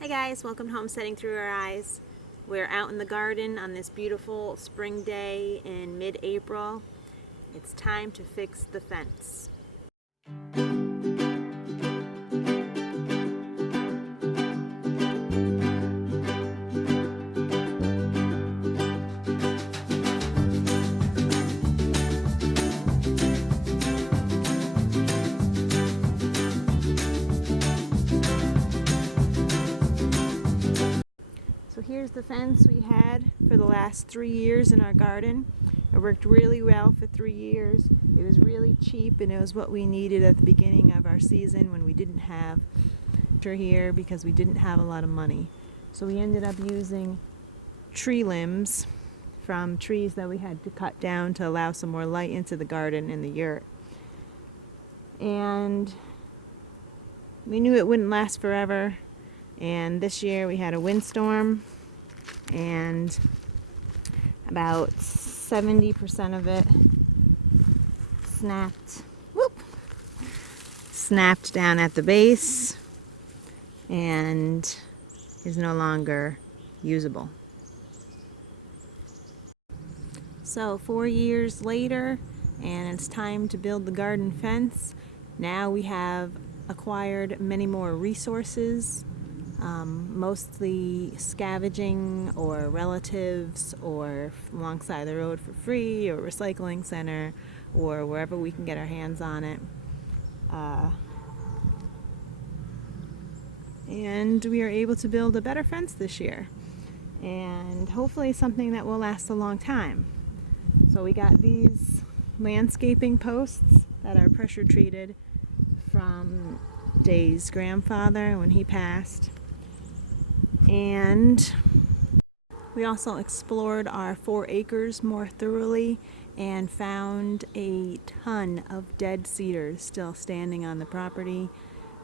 Hi guys, welcome to Homesteading Through Our Eyes. We're out in the garden on this beautiful spring day in mid-April. It's time to fix the fence. So here's the fence we had for the last 3 years in our garden. It worked really well for 3 years. It was really cheap and it was what we needed at the beginning of our season when we didn't have here because we didn't have a lot of money. So we ended up using tree limbs from trees that we had to cut down to allow some more light into the garden and the yurt. And we knew it wouldn't last forever. And this year we had a windstorm and about 70% of it snapped down at the base and is no longer usable. So 4 years later, and it's time to build the garden fence. Now we have acquired many more resources, mostly scavenging or relatives or alongside the road for free or recycling center or wherever we can get our hands on it. And we are able to build a better fence this year and hopefully something that will last a long time. So we got these landscaping posts that are pressure treated from Jay's grandfather when he passed. And we also explored our 4 acres more thoroughly and found a ton of dead cedars still standing on the property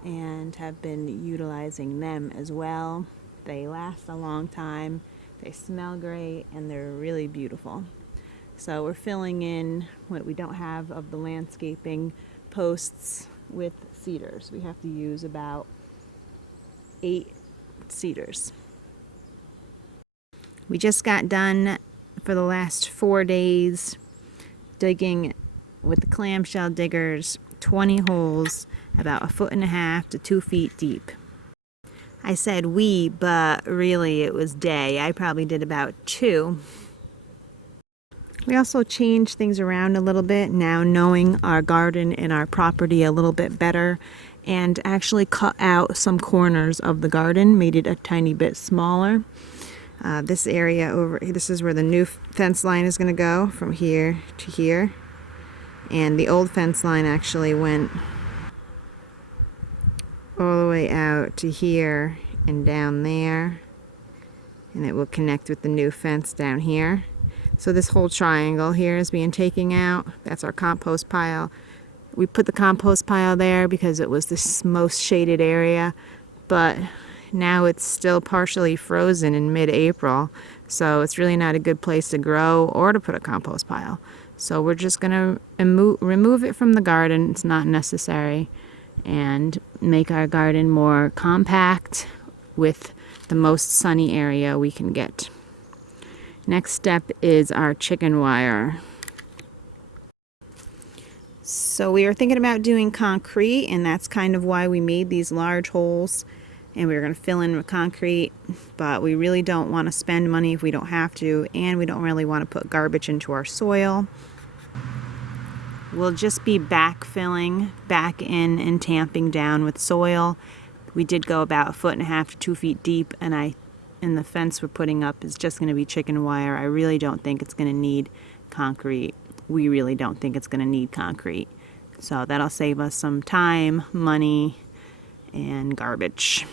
and have been utilizing them as well. They last a long time, they smell great, and they're really beautiful. So we're filling in what we don't have of the landscaping posts with cedars. We have to use about 8 cedars. We just got done for the last 4 days digging with the clamshell diggers 20 holes about 1.5 to 2 feet deep. I said we, but really it was Day. I probably did about 2. We also changed things around a little bit now, knowing our garden and our property a little bit better, and actually cut out some corners of the garden, made it a tiny bit smaller. This area over, this is where the new fence line is going to go, from here to here. And the old fence line actually went all the way out to here and down there. And it will connect with the new fence down here. So this whole triangle here is being taken out. That's our compost pile. We put the compost pile there because it was the most shaded area, but now it's still partially frozen in mid-April, so it's really not a good place to grow or to put a compost pile. So we're just going to remove it from the garden. It's not necessary, and make our garden more compact with the most sunny area we can get. Next step is our chicken wire. So we were thinking about doing concrete, and that's kind of why we made these large holes, and we were going to fill in with concrete, but we really don't want to spend money if we don't have to, and we don't really want to put garbage into our soil. We'll just be backfilling back in and tamping down with soil. We did go about 1.5 to 2 feet deep, and the fence we're putting up is just going to be chicken wire. I really don't think it's going to need concrete. We really don't think it's going to need concrete. So that'll save us some time, money, and garbage.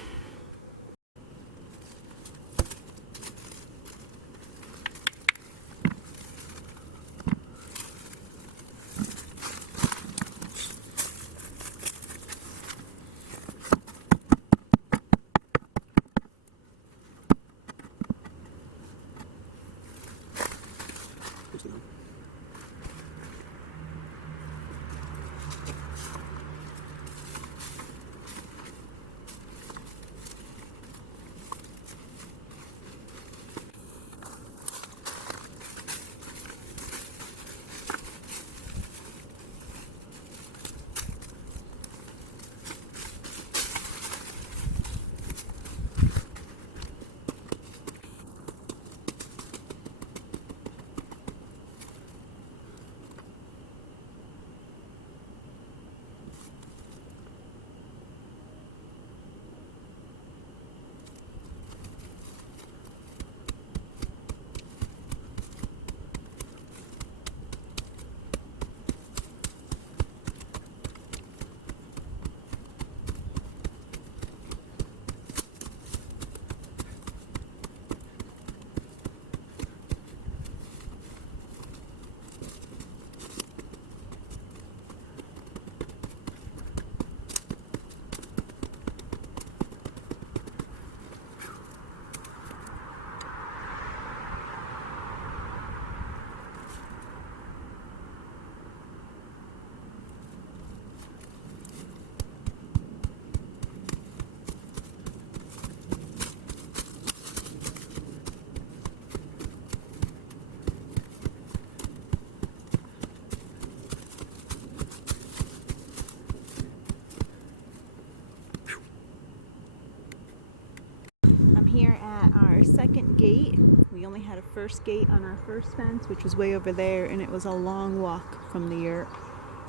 I'm here at our second gate. We only had a first gate on our first fence, which was way over there, and it was a long walk from the yurt.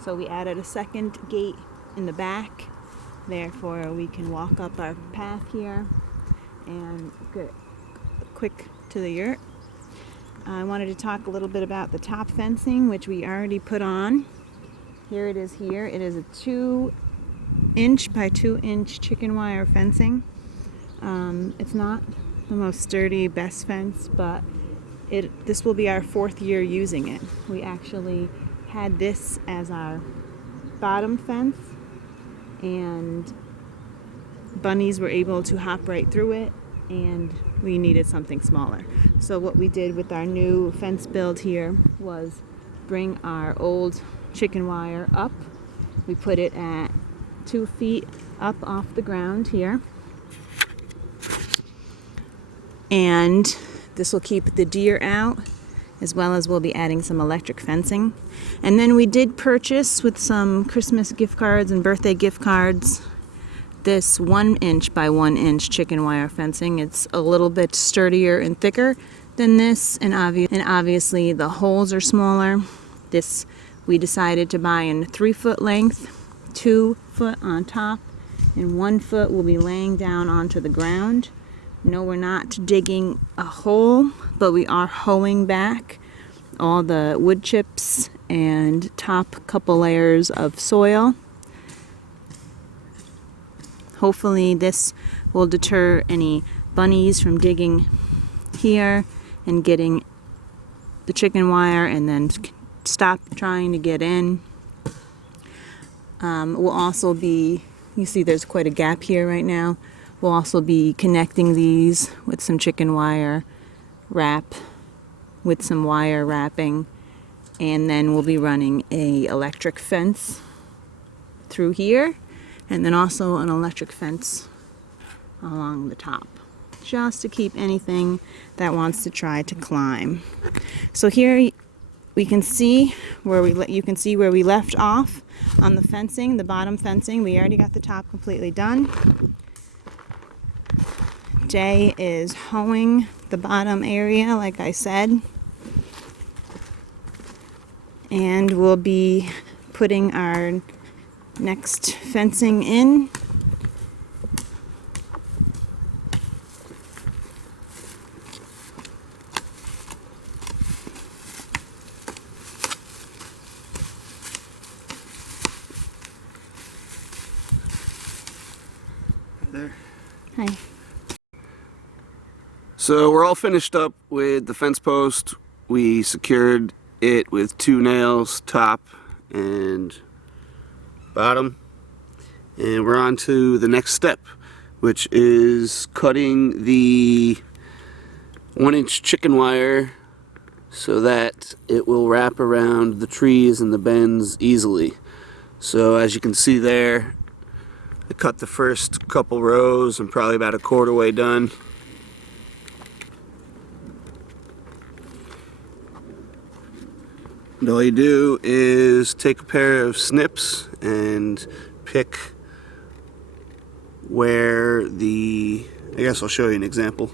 So we added a second gate in the back. Therefore, we can walk up our path here and get quick to the yurt. I wanted to talk a little bit about the top fencing, which we already put on. Here it is here. It is a 2-inch by 2-inch chicken wire fencing. It's not the most sturdy, best fence, but this will be our 4th year using it. We actually had this as our bottom fence, and bunnies were able to hop right through it, and we needed something smaller. So what we did with our new fence build here was bring our old chicken wire up. We put it at 2 feet up off the ground here. And this will keep the deer out, as well as we'll be adding some electric fencing. And then we did purchase, with some Christmas gift cards and birthday gift cards, this 1-inch by 1-inch chicken wire fencing. It's a little bit sturdier and thicker than this, and obviously the holes are smaller. This we decided to buy in 3-foot length, 2 foot on top, and 1 foot will be laying down onto the ground. No, we're not digging a hole, but we are hoeing back all the wood chips and top couple layers of soil. Hopefully this will deter any bunnies from digging here and getting the chicken wire and then stop trying to get in. We'll also be, you see there's quite a gap here right now. We'll also be connecting these with some chicken wire wrap, with some wire wrapping, and then we'll be running a electric fence through here, and then also an electric fence along the top, just to keep anything that wants to try to climb. So here we can see where we left off on the fencing, the bottom fencing. We already got the top completely done. Jay is hoeing the bottom area, like I said, and we'll be putting our next fencing in. There. Hi. So we're all finished up with the fence post. We secured it with 2 nails, top and bottom. And we're on to the next step, which is cutting the 1-inch chicken wire so that it will wrap around the trees and the bends easily. So as you can see there, I cut the first couple rows. I'm probably about a quarter way done. And all you do is take a pair of snips and pick where I guess I'll show you an example.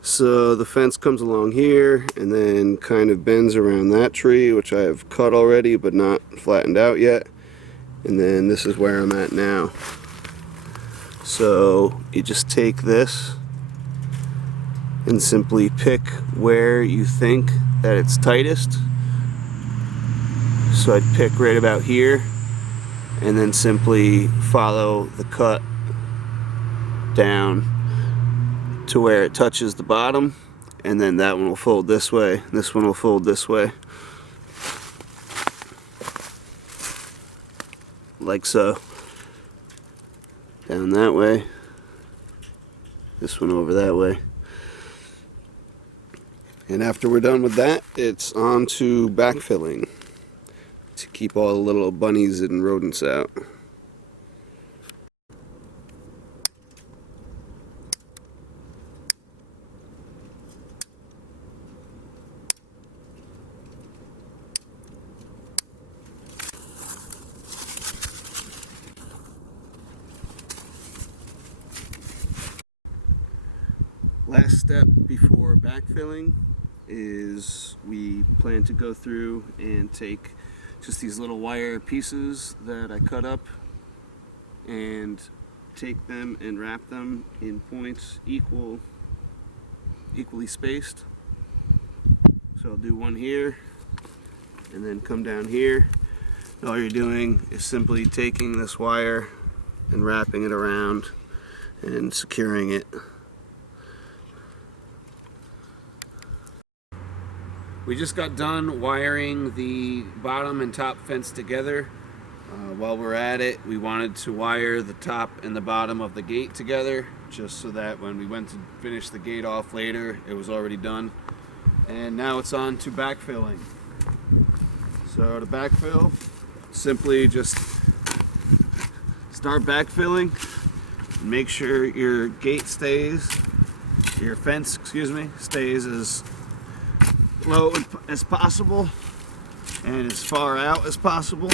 So the fence comes along here and then kind of bends around that tree, which I have cut already but not flattened out yet. And then this is where I'm at now. So you just take this and simply pick where you think that it's tightest. So I'd pick right about here and then simply follow the cut down to where it touches the bottom, and then that one will fold this way, this one will fold this way, like so. Down that way, this one over that way. And after we're done with that, it's on to backfilling to keep all the little bunnies and rodents out. Last step before backfilling is we plan to go through and take just these little wire pieces that I cut up and take them and wrap them in points equally spaced. So I'll do one here and then come down here. All you're doing is simply taking this wire and wrapping it around and securing it. We just got done wiring the bottom and top fence together. While we're at it, we wanted to wire the top and the bottom of the gate together, just so that when we went to finish the gate off later, it was already done. And now it's on to backfilling. So to backfill, simply just start backfilling. Make sure your gate stays, your fence, stays as low as possible and as far out as possible.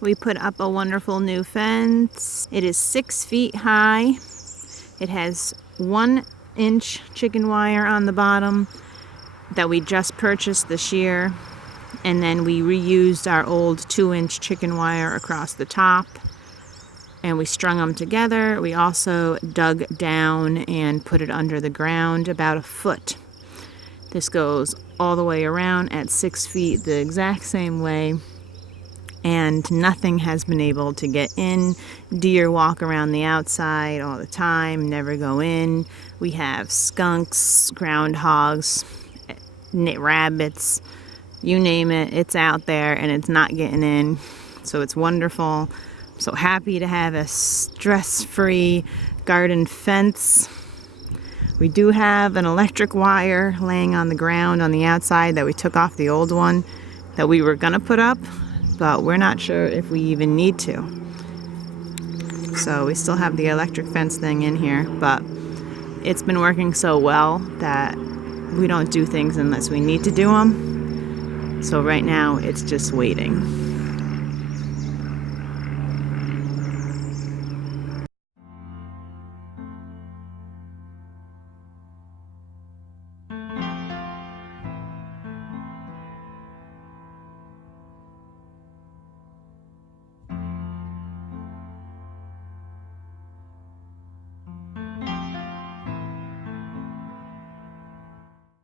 We put up a wonderful new fence. It is 6 feet high. It has 1-inch chicken wire on the bottom that we just purchased this year. And then we reused our old 2-inch chicken wire across the top. And we strung them together. We also dug down and put it under the ground about a foot. This goes all the way around at 6 feet the exact same way. And nothing has been able to get in. Deer walk around the outside all the time, never go in. We have skunks, groundhogs, rabbits, you name it, it's out there and it's not getting in. So it's wonderful. I'm so happy to have a stress-free garden fence. We do have an electric wire laying on the ground on the outside that we took off the old one that we were gonna put up, but we're not sure if we even need to. So we still have the electric fence thing in here, but it's been working so well that we don't do things unless we need to do them. So right now it's just waiting.